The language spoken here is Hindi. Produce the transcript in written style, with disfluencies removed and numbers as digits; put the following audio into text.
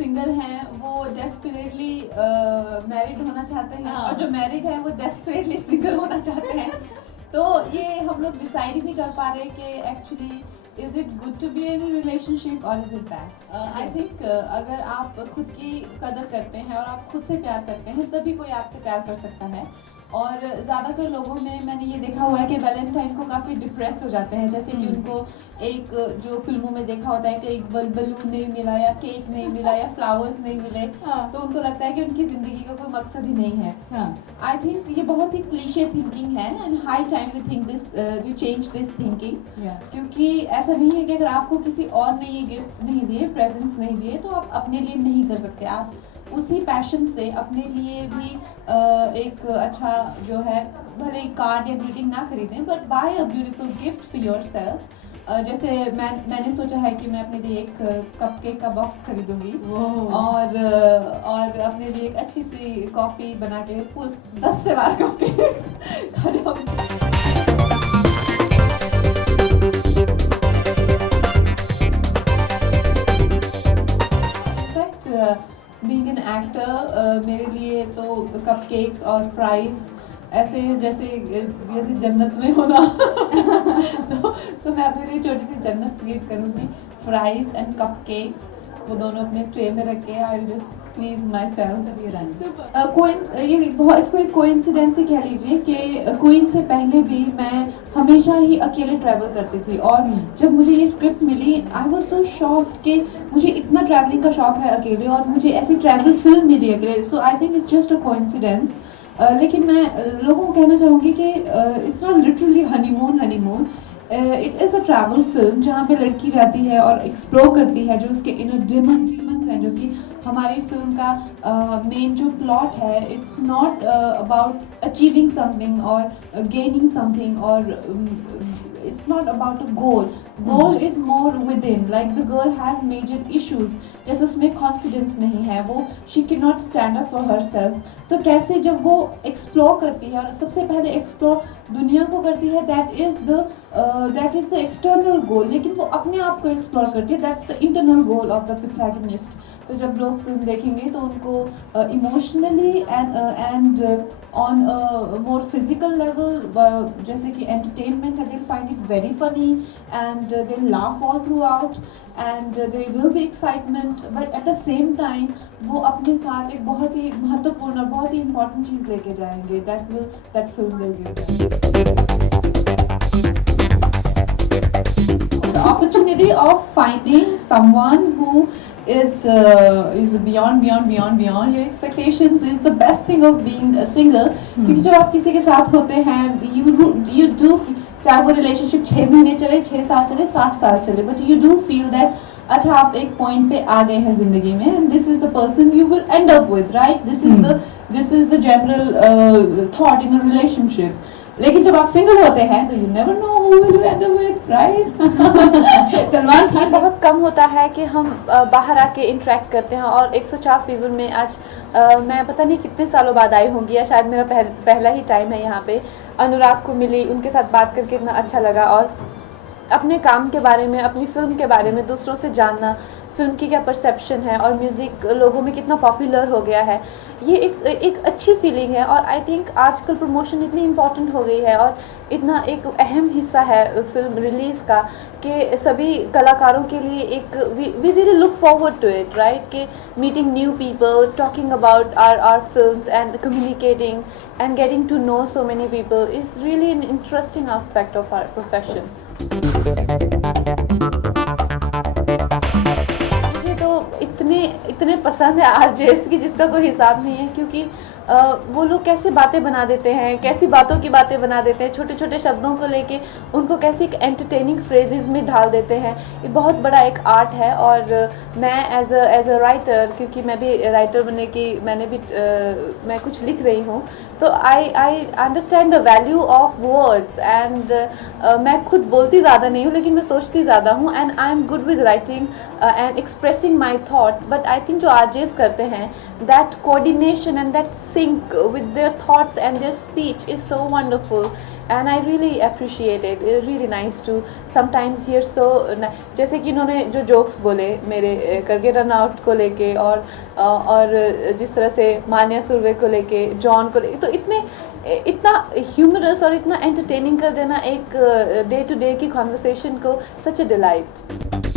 सिंगल हैं वो डेस्परेटली मैरिड होना चाहते हैं और जो मैरिड हैं वो डेस्परेटली सिंगल होना चाहते हैं। तो ये हम लोग डिसाइड ही नहीं कर पा रहे कि actually is it good to be in relationship और is it bad. I think अगर आप खुद की कदर करते हैं और आप खुद से प्यार करते हैं तभी कोई आपसे प्यार कर सकता है। और ज़्यादातर लोगों में मैंने ये देखा हुआ है कि वैलेंटाइन को काफ़ी डिप्रेस हो जाते हैं, जैसे कि उनको एक जो फिल्मों में देखा होता है कि एक बलून नहीं मिला या केक नहीं मिला या फ्लावर्स नहीं मिले, तो उनको लगता है कि उनकी ज़िंदगी का कोई मकसद ही नहीं है। आई थिंक ये बहुत ही क्लीशे थिंकिंग है and high time we think this, we change this thinking. क्योंकि ऐसा नहीं है कि अगर आपको किसी और ने ये गिफ्ट्स नहीं दिए, प्रेजेंट्स नहीं दिए, तो आप अपने लिए नहीं कर सकते। आप उसी पैशन से अपने लिए भी एक अच्छा जो है, भले कार्ड या ग्रीटिंग ना खरीदें but by a beautiful gift for yourself. जैसे मैंने सोचा है कि मैं अपने लिए एक कपकेक का बॉक्स खरीदूंगी और अपने लिए एक अच्छी सी कॉफ़ी बना के 10 से 12 कपकेक्स खा जाऊंगी। बीइंग एन एक्टर मेरे लिए तो कपकेक्स और फ्राइज़ ऐसे जैसे जन्नत में होना तो मैं अपने लिए छोटी सी जन्नत क्रिएट करूँगी। फ्राइज़ एंड कपकेक्स वो दोनों अपने ट्रे में रख के I just please my self. इसको एक कोइंसिडेंस ही कह लीजिए कि क्वीन से पहले भी मैं हमेशा ही अकेले ट्रैवल करती थी और जब मुझे ये स्क्रिप्ट मिली आई वॉज सो शॉक्ड कि मुझे इतना ट्रैवलिंग का शौक है अकेले और मुझे ऐसी ट्रैवल फिल्म मिली अकेले। So I think it's just a coincidence. लेकिन मैं लोगों को कहना चाहूँगी कि it's not literally honeymoon. It is a travel film जहाँ पे लड़की जाती है और एक्सप्लोर करती है जो उसके इनर डीमंस हैं, जो कि हमारी फिल्म का मेन जो प्लॉट है। It's not about achieving something और गेनिंग समथिंग और it's not about a goal is more within, like the girl has major issues, जैसे उसमें confidence नहीं है, वो she cannot stand up for herself। तो कैसे जब वो explore करती है और सबसे पहले explore दुनिया को करती है, that is the external goal, लेकिन वो अपने आप को explore करती है, that's the internal goal of the protagonist। तो जब लोग फिल्म देखेंगे तो उनको emotionally and on more physical level जैसे कि एंटरटेनमेंट है, they'll find it very funny and they'll laugh all throughout and there will be excitement, but at the same time वो अपने साथ एक बहुत ही महत्वपूर्ण और बहुत ही इम्पोर्टेंट चीज़ लेके जाएंगे, that film will give them the opportunity of finding someone who is beyond your expectations is the best thing of being a single। क्योंकि जब आप किसी के साथ होते हैं you do, चाहे वो रिलेशनशिप 6 महीने चले, 6 साल चले, 60 साल चले, but you do feel that अच्छा आप एक पॉइंट पे आ गए हैं जिंदगी में and this is the person you will end up with, right? This is the general thought in a relationship। लेकिन जब आप सिंगल होते हैं तो you never know who will you end up with, right? Salman Khan बहुत कम होता है कि हम बाहर आके इंटरेक्ट करते हैं और 104 फीवर में आज मैं पता नहीं कितने सालों बाद आई होंगी या शायद मेरा पहला ही टाइम है यहाँ पे। अनुराग को मिली, उनके साथ बात करके इतना अच्छा लगा और अपने काम के बारे में, अपनी फिल्म के बारे में दूसरों से जानना, फिल्म की क्या परसेप्शन है और म्यूज़िक लोगों में कितना पॉपुलर हो गया है, ये एक अच्छी फीलिंग है। और आई थिंक आजकल प्रमोशन इतनी इम्पॉर्टेंट हो गई है और इतना एक अहम हिस्सा है फिल्म रिलीज़ का कि सभी कलाकारों के लिए एक we really look forward to it, right? कि meeting new people, talking about our films and communicating and getting to know so many people is really an interesting aspect of our profession. मुझे तो इतने पसंद है आरजेस की जिसका कोई हिसाब नहीं है, क्योंकि वो लोग कैसे बातें बना देते हैं, कैसी बातों की बातें बना देते हैं, छोटे छोटे शब्दों को लेके उनको कैसे एक एंटरटेनिंग फ्रेजेस में ढाल देते हैं। ये बहुत बड़ा एक आर्ट है और मैं एज अ राइटर, क्योंकि मैं भी राइटर बनने की मैं कुछ लिख रही हूँ, तो I understand the value of words and मैं खुद बोलती ज़्यादा नहीं हूँ लेकिन मैं सोचती ज़्यादा हूँ and I am good with writing and expressing my that. But I think जो आरजेस करते हैं that coordination and that sync with their thoughts and their speech is so wonderful. And I really appreciate it. Really nice to sometimes hear so जैसे कि इन्होंने जो jokes बोले मेरे करके रन आउट को लेके और जिस तरह से मान्या सुरवे को लेके जॉन को लेके, तो इतना ह्यूमरस और इतना एंटरटेनिंग कर देना एक डे टू डे की कॉन्वर्सेशन को, सच ए डिलाइट.